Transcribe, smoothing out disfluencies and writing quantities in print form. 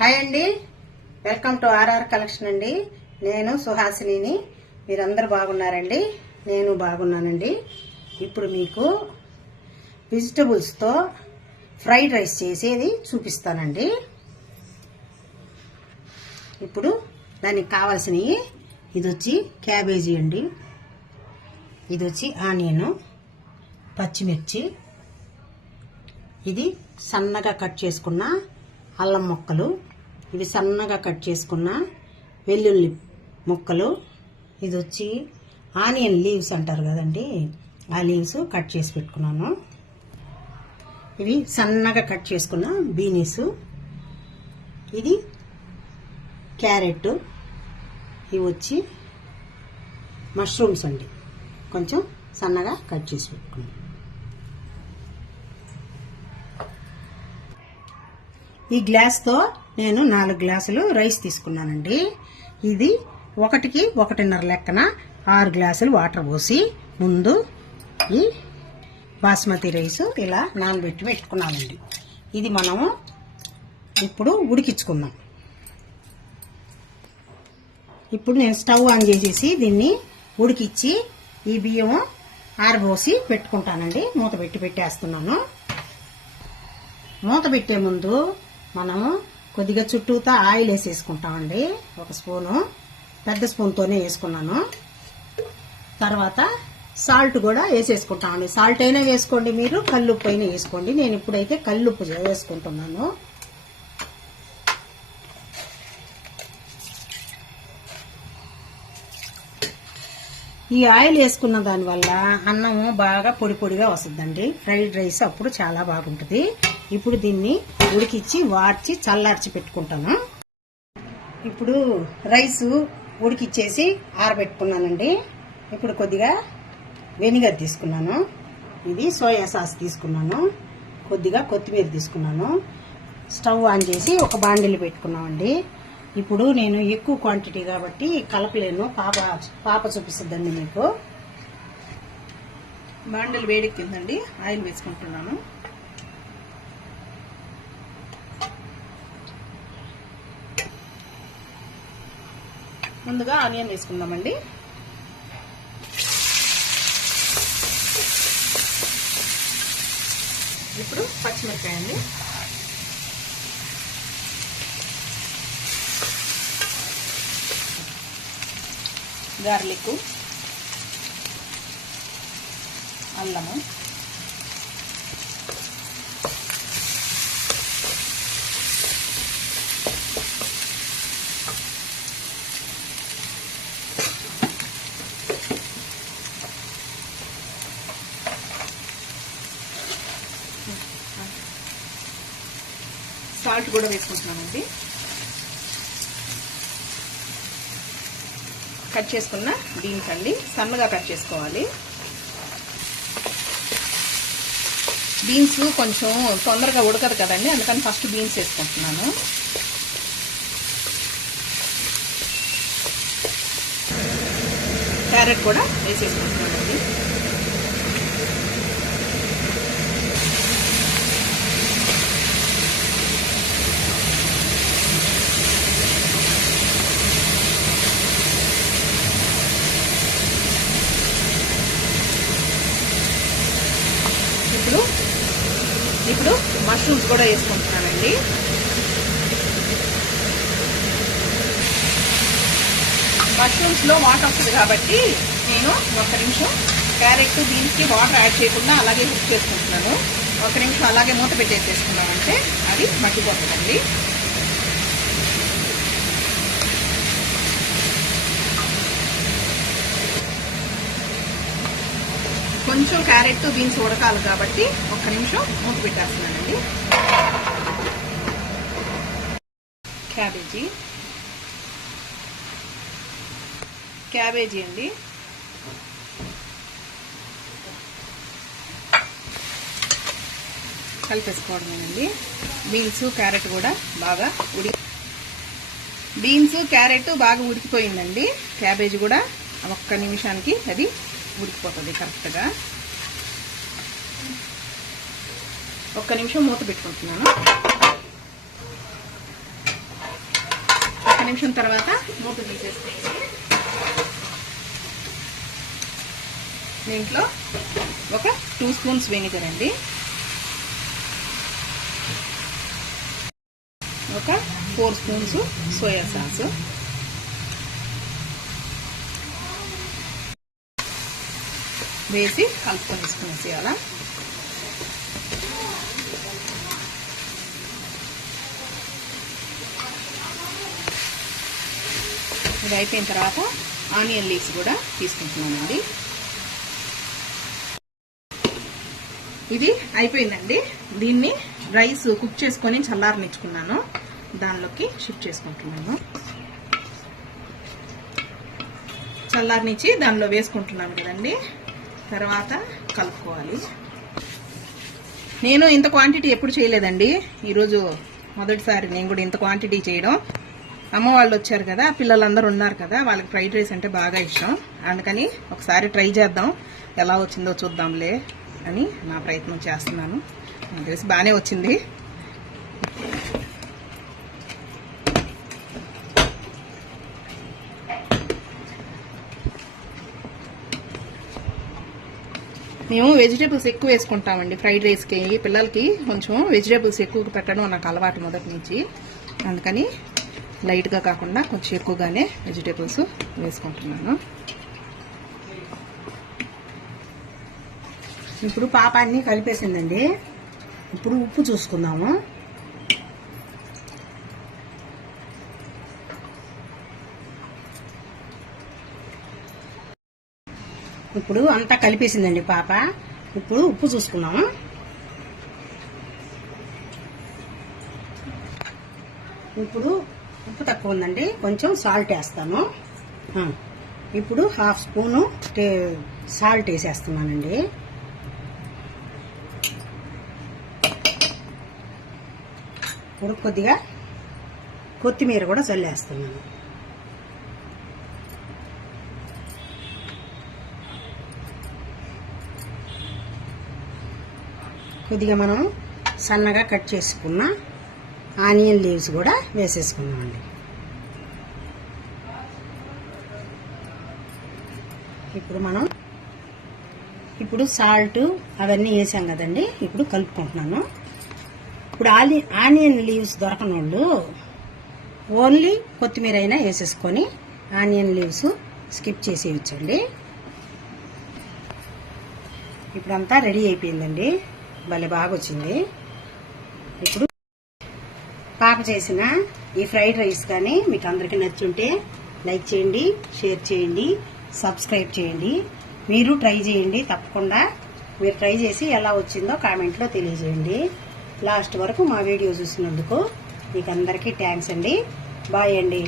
Hi అండి, welcome to RR collection అండి. నేను సుహాసిని. మీరందరూ బాగున్నారండి? నేను బాగున్నానండి. ఇప్పుడు మీకు వెజిటబుల్స్తో ఫ్రైడ్ రైస్ చేసేది చూపిస్తానండి. ఇప్పుడు దానికి కావాల్సినవి ఇది వచ్చి క్యాబేజీ అండి, ఇది వచ్చి ఆనియన్, పచ్చిమిర్చి, ఇది సన్నగా కట్ చేసుకున్న అల్లం ముక్కలు, ఇవి సన్నగా కట్ చేసుకున్న వెల్లుల్లి ముక్కలు, ఇది వచ్చి ఆనియన్ లీవ్స్ అంటారు కదండి, ఆ లీవ్స్ కట్ చేసి పెట్టుకున్నాను. ఇవి సన్నగా కట్ చేసుకున్న బీనీస్, ఇది క్యారెట్, ఇవి వచ్చి మష్రూమ్స్ అండి, కొంచెం సన్నగా కట్ చేసి పెట్టుకున్నాను. ఈ గ్లాస్తో నేను 4 గ్లాసులు రైస్ తీసుకున్నానండి. ఇది 1కి 1.5 లెక్కన 6 గ్లాసులు వాటర్ పోసి ముందు ఈ బాస్మతి రైస్ ఇలా నానబెట్టి పెట్టుకున్నానండి. ఇది మనము ఇప్పుడు ఉడికించుకుందాం. ఇప్పుడు నేను స్టవ్ ఆన్ చేసేసి దీన్ని ఉడికిచ్చి ఈ బియ్యం ఆరబోసి పెట్టుకుంటానండి. మూత పెట్టేస్తున్నాను. మూత పెట్టే ముందు మనము కొద్దిగా చుట్టూతా ఆయిల్ వేసేసుకుంటామండి. 1 స్పూను, పెద్ద స్పూన్తోనే వేసుకున్నాను. తర్వాత సాల్ట్ కూడా వేసేసుకుంటామండి. సాల్ట్ అయినా వేసుకోండి, మీరు కల్లుప్పు అయినా వేసుకోండి. నేను ఇప్పుడైతే కల్లుప్పు వేసుకుంటున్నాను. ఈ ఆయిల్ వేసుకున్న దానివల్ల అన్నము బాగా పొడి పొడిగా వస్తుందండి. ఫ్రైడ్ రైస్ అప్పుడు చాలా బాగుంటుంది. ఇప్పుడు దీన్ని ఉడికిచ్చి వార్చి చల్లార్చి పెట్టుకుంటాను. ఇప్పుడు రైస్ ఉడికిచ్చేసి ఆరబెట్టుకున్నానండి. ఇప్పుడు కొద్దిగా వెనిగర్ తీసుకున్నాను, ఇది సోయా సాస్ తీసుకున్నాను, కొద్దిగా కొత్తిమీర తీసుకున్నాను. స్టవ్ ఆన్ చేసి ఒక బాండిల్ పెట్టుకున్నామండి. ఇప్పుడు నేను ఎక్కువ క్వాంటిటీ కాబట్టి కలపలేను, పాప చూపిస్తుందండి మీకు. బాండిల్ వేడెక్కిందండి, ఆయిల్ వేసుకుంటున్నాను. ముందుగా ఆనియన్ వేసుకుందామండి. ఇప్పుడు పచ్చిమిరపకాయ అండి, గార్లిక్, అల్లము, సాల్ట్ కూడా వేసుకుంటున్నామండి. కట్ చేసుకున్న బీన్స్ అండి, సన్నగా కట్ చేసుకోవాలి. బీన్స్ కొంచెం తొందరగా ఉడకదు కదండి, అందుకని ఫస్ట్ బీన్స్ వేసుకుంటున్నాను. క్యారెట్ కూడా వేసేసుకుంటున్నానండి. ఇప్పుడు మష్రూమ్స్ కూడా వేసుకుంటున్నానండి. మష్రూమ్స్ లో వాటర్ వస్తుంది కాబట్టి నేను 1 నిమిషం క్యారెట్ దీనికి వాటర్ యాడ్ చేయకుండా అలాగే కుక్ చేసుకుంటున్నాను. 1 నిమిషం అలాగే మూత పెట్టేసేసుకున్నామంటే అది మగ్గిపోతుందండి. కొంచెం క్యారెట్ బీన్స్ ఉడకాలి కాబట్టి 1 నిమిషం మూత పెట్టేస్తున్నానండి. క్యాబేజీ అండి, కలిపేసుకోవడమేనండి. బీన్స్ క్యారెట్ కూడా బాగా ఉడికిపోయిందండి. క్యాబేజీ కూడా 1 నిమిషానికి అది ఉడికిపోతుంది కరెక్ట్గా. 1 నిమిషం మూత పెట్టుకుంటున్నాను. నిమిషం తర్వాత మూత తీసేసుకోండి. దీంట్లో ఒక 2 స్పూన్స్ వెనిగర్ అండి, ఒక 4 స్పూన్స్ సోయా సాస్, వేసి కలుపుకొని వేసుకునేసేయాలా. ఇది అయిపోయిన తర్వాత ఆనియన్ లీవ్స్ కూడా తీసుకుంటున్నానండి. ఇది అయిపోయిందండి. దీన్ని రైస్ కుక్ చేసుకొని చల్లారనిచ్చుకున్నాను, దానిలోకి షిఫ్ట్ చేసుకుంటున్నాను. చల్లారనిచ్చి దానిలో వేసుకుంటున్నాను కదండి. తర్వాత కలుపుకోవాలి. నేను ఇంత క్వాంటిటీ ఎప్పుడు చేయలేదండి, ఈరోజు మొదటిసారి నేను కూడా ఇంత క్వాంటిటీ చేయడం. అమ్మ వాళ్ళు వచ్చారు కదా, పిల్లలందరూ ఉన్నారు కదా, వాళ్ళకి ఫ్రైడ్ రైస్ అంటే బాగా ఇష్టం. అందుకని ఒకసారి ట్రై చేద్దాం, ఎలా వచ్చిందో చూద్దాంలే అని నా ప్రయత్నం చేస్తున్నాను. నాకు తెలిసి బాగానే వచ్చింది. మేము వెజిటేబుల్స్ ఎక్కువ వేసుకుంటామండి ఫ్రైడ్ రైస్కి. పిల్లలకి కొంచెం వెజిటేబుల్స్ ఎక్కువ పెట్టడం నాకు అలవాటు మొదటి నుంచి. అందుకని లైట్గా కాకుండా కొంచెం ఎక్కువగానే వెజిటేబుల్స్ వేసుకుంటున్నాను. ఇప్పుడు పాప అన్నీ కలిపేసిందండి. ఇప్పుడు ఉప్పు చూసుకుందాము. ఇప్పుడు అంతా కలిపేసిందండి పాప. ఇప్పుడు ఉప్పు చూసుకున్నాము. ఇప్పుడు ఉప్పు తక్కువ ఉందండి, కొంచెం సాల్ట్ వేస్తాను. ఇప్పుడు 1/2 స్పూను సాల్ట్ వేసేస్తున్నానండి. ఇప్పుడు కొద్దిగా కొత్తిమీర కూడా చల్లేస్తున్నాను. కొద్దిగా మనం సన్నగా కట్ చేసుకున్న ఆనియన్ లీవ్స్ కూడా వేసేసుకున్నామండి. ఇప్పుడు సాల్ట్ అవన్నీ వేసాం కదండి, ఇప్పుడు కలుపుకుంటున్నాను. ఇప్పుడు ఆనియన్ లీవ్స్ దొరకని వాళ్ళు ఓన్లీ కొత్తిమీర అయినా వేసేసుకొని ఆనియన్ లీవ్స్ స్కిప్ చేసేయచ్చండి. ఇప్పుడు అంతా రెడీ అయిపోయిందండి, భలే బాగా వచ్చింది. ఇప్పుడు పాప చేసిన ఈ ఫ్రైడ్ రైస్ కానీ మీకు అందరికీ నచ్చుంటే లైక్ చేయండి, షేర్ చేయండి, సబ్స్క్రైబ్ చేయండి. మీరు ట్రై చేయండి తప్పకుండా. మీరు ట్రై చేసి ఎలా వచ్చిందో కామెంట్లో తెలియజేయండి. లాస్ట్ వరకు మా వీడియో చూసినందుకు మీకు అందరికీ థ్యాంక్స్ అండి. బాయ్ అండి.